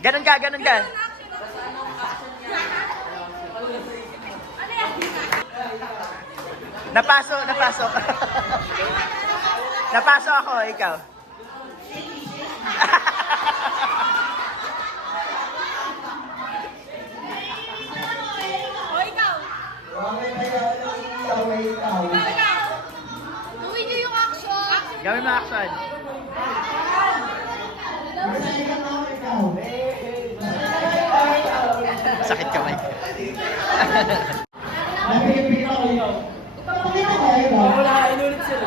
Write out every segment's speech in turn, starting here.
Ganon ka, ganon ka. Napasok, napasok. Napasok ako, ikaw. O, ikaw. Gawin niyo yung action. Gawin mo action. Sakit kamay.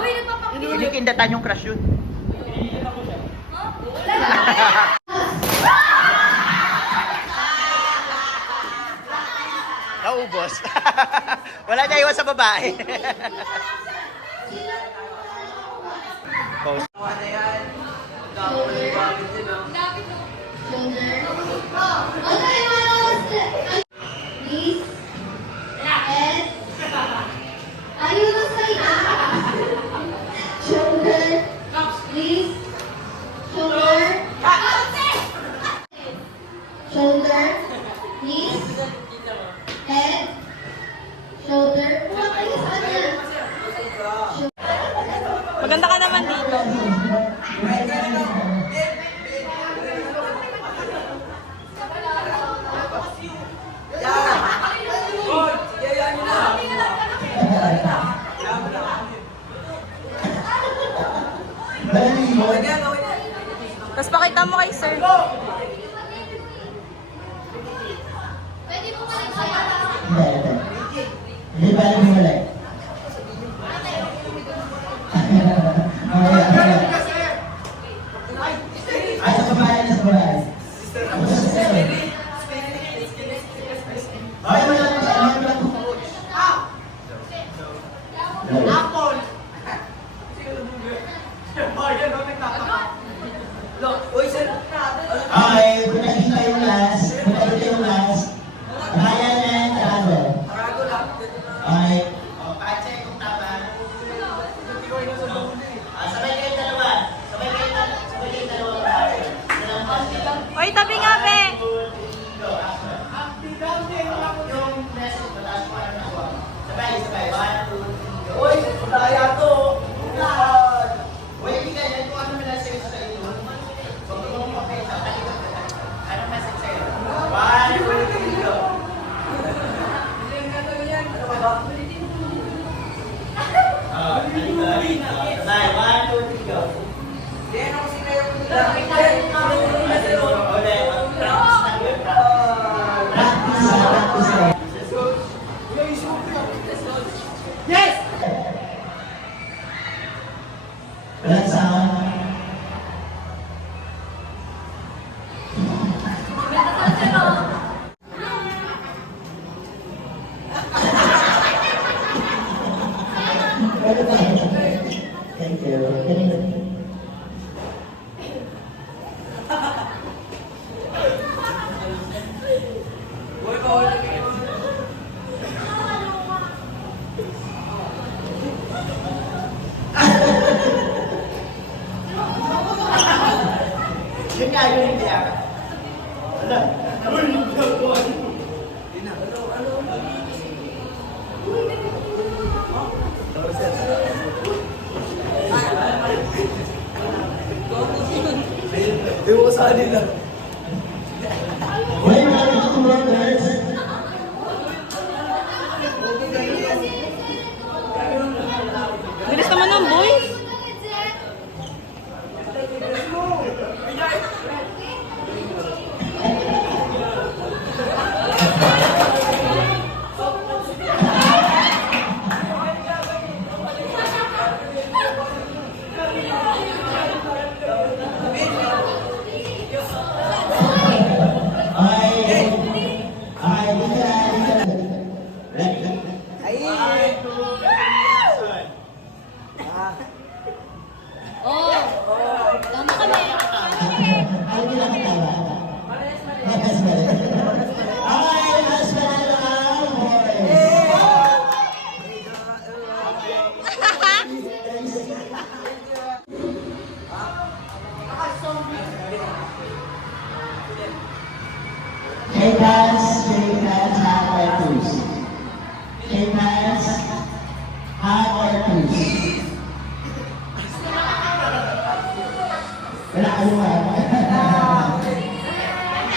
Uy, nagpapakita. Hindi kindatan yung crush yun. Naubos. Wala niya iwan sa babae. Pause. Shoulder, knees, head, shoulder. Maganda ka naman dito. Tapos pakita mo kay sir. Hindi ba alam mo ulit? Ay, sa kabayan, sa kabayan. Ay, wala pa, wala pa. Apple! Okay, pinakita yung last. Pinakita yung last. Ryan and Rado. Okay. Pa-check kung tama. Sabay kayo dalawa. Sabay kayo dalawa. Oy, tabi nga, be. Sabay, sabay. 1, 2, 3, go. Uy, kaya to. Uy, hindi ka yan. Kung ano message sa inyo. Huwag mo mapakita. Anong message sa'yo? 1, 2, 3, go. Sabay, 1, 2, 3, go. Yes! Walang sound. Thank you. Yun nga, yun hindi ako. Ewan ko sa kanila. Wait, meron ako brothers. Bilis naman ng boys. shake hands, hug or twist. Shake hands, hug or twist. Wala kayo ba?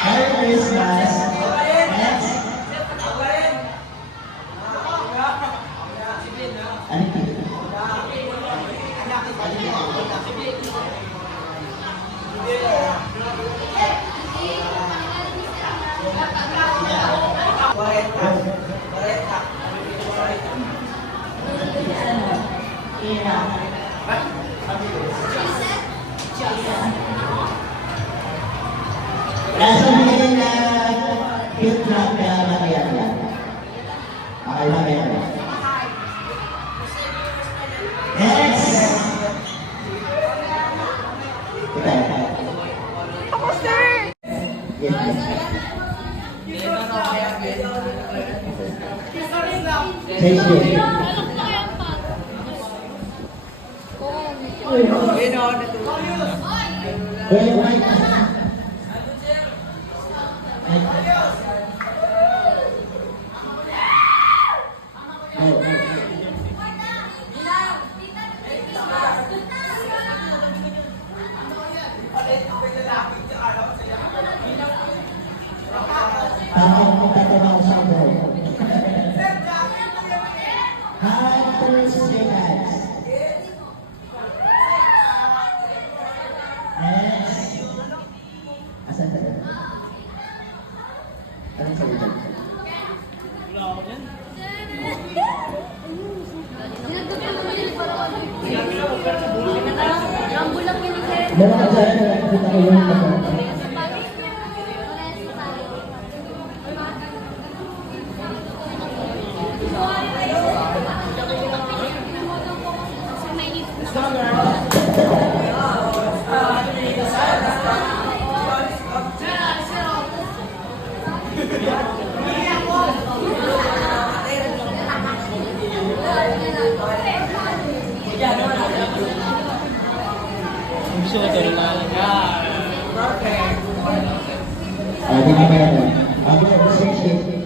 Merry Christmas. Next. Ano ito? Nasa mga na cute na mamaya yan. Okay, mamaya yan. Next! Ikaw. Ako, sir! Yes. Say it. Well, right. Parang magtatawa ko sa bro. Hi, first hands. Next. Asan ka? Anong sabi ko? Meron ka dyan, nakikita ko yung mga Gusto ko ito rin lang. di ba meron? Ako, sige.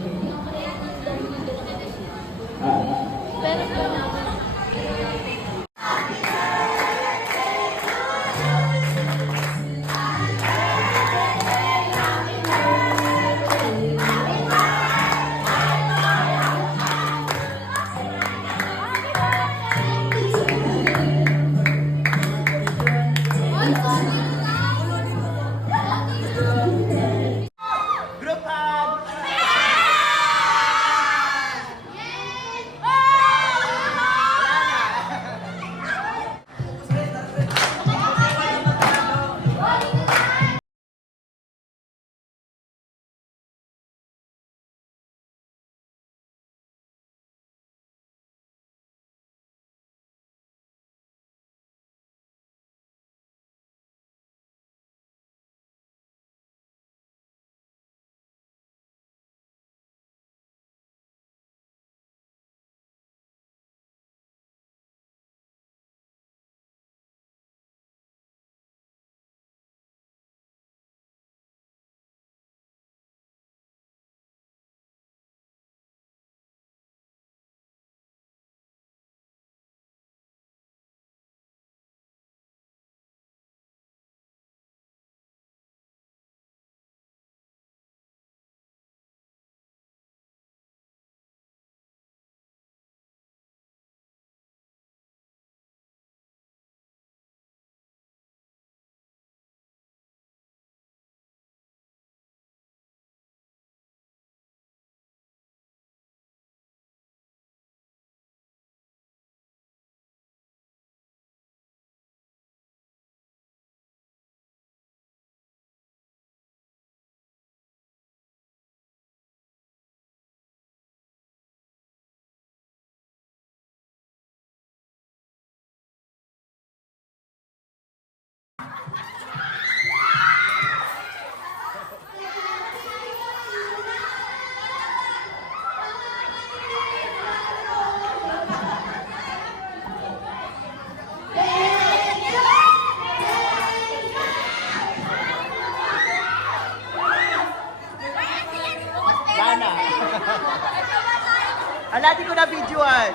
Ala, di ko na videoan.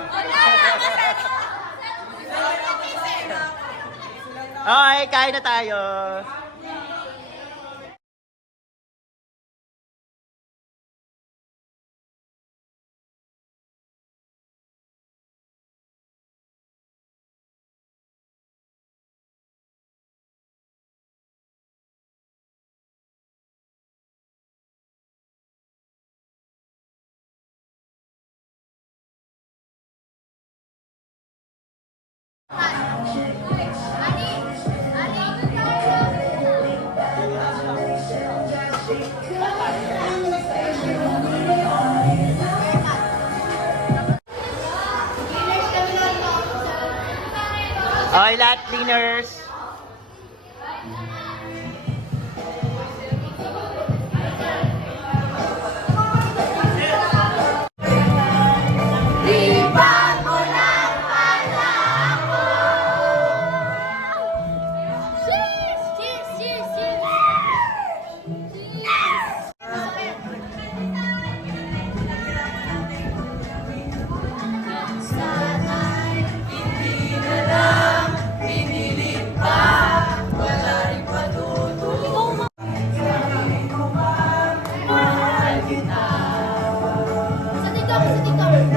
Okay, kain na tayo. Okay, lahat cleaners. Cheers! Cheers! Sa TikTok! Sa TikTok!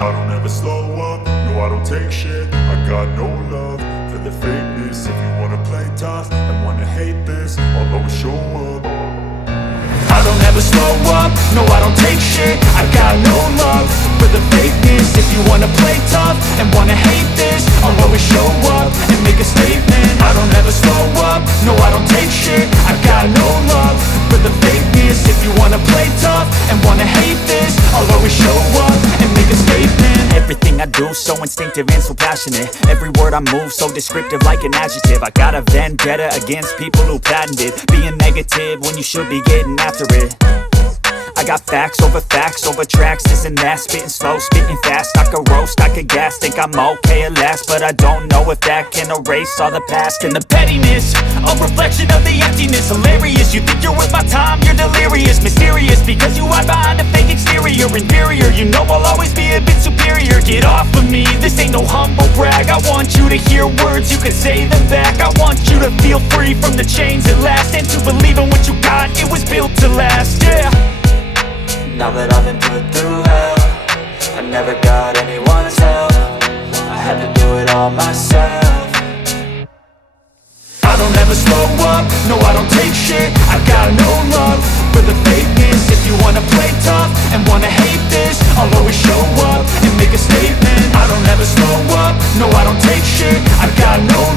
I don't ever slow up, no I don't take shit. I got no love for the fakeness. If you wanna play tough and wanna hate this, I'll always show up. I don't ever slow up, no I don't take shit. I got no love for the fakeness. If you wanna play tough and wanna hate this, I'll always show up and make a statement. I don't ever slow up, no I don't take shit. I got no love for the fakeness. If you wanna play tough and wanna hate this, I'll always show up and make a statement. Everything I do so instinctive and so passionate. Every word I move so descriptive like an adjective. I got a vendetta against people who patented being negative when you should be getting after it. I got facts over tracks, isn't that spitting slow, spitting fast, I could roast, I could gas, think I'm okay at last, but I don't know if that can erase all the past. And the pettiness, a reflection of the emptiness, hilarious, you think you're worth my time, you're delirious, mysterious, because you hide behind a fake exterior, inferior, you know I'll always be a bit superior, get off of me, this ain't no humble brag, I want you to hear words, you can say them back, I want you to feel free from the chains at last, and to believe in what you got, it was built to last, yeah. Now that I've been put through hell, I never got anyone's help, I had to do it all myself. I don't ever slow up, no I don't take shit, I got no love for the fakeness. If you wanna play tough and wanna hate this, I'll always show up and make a statement. I don't ever slow up, no I don't take shit, I got no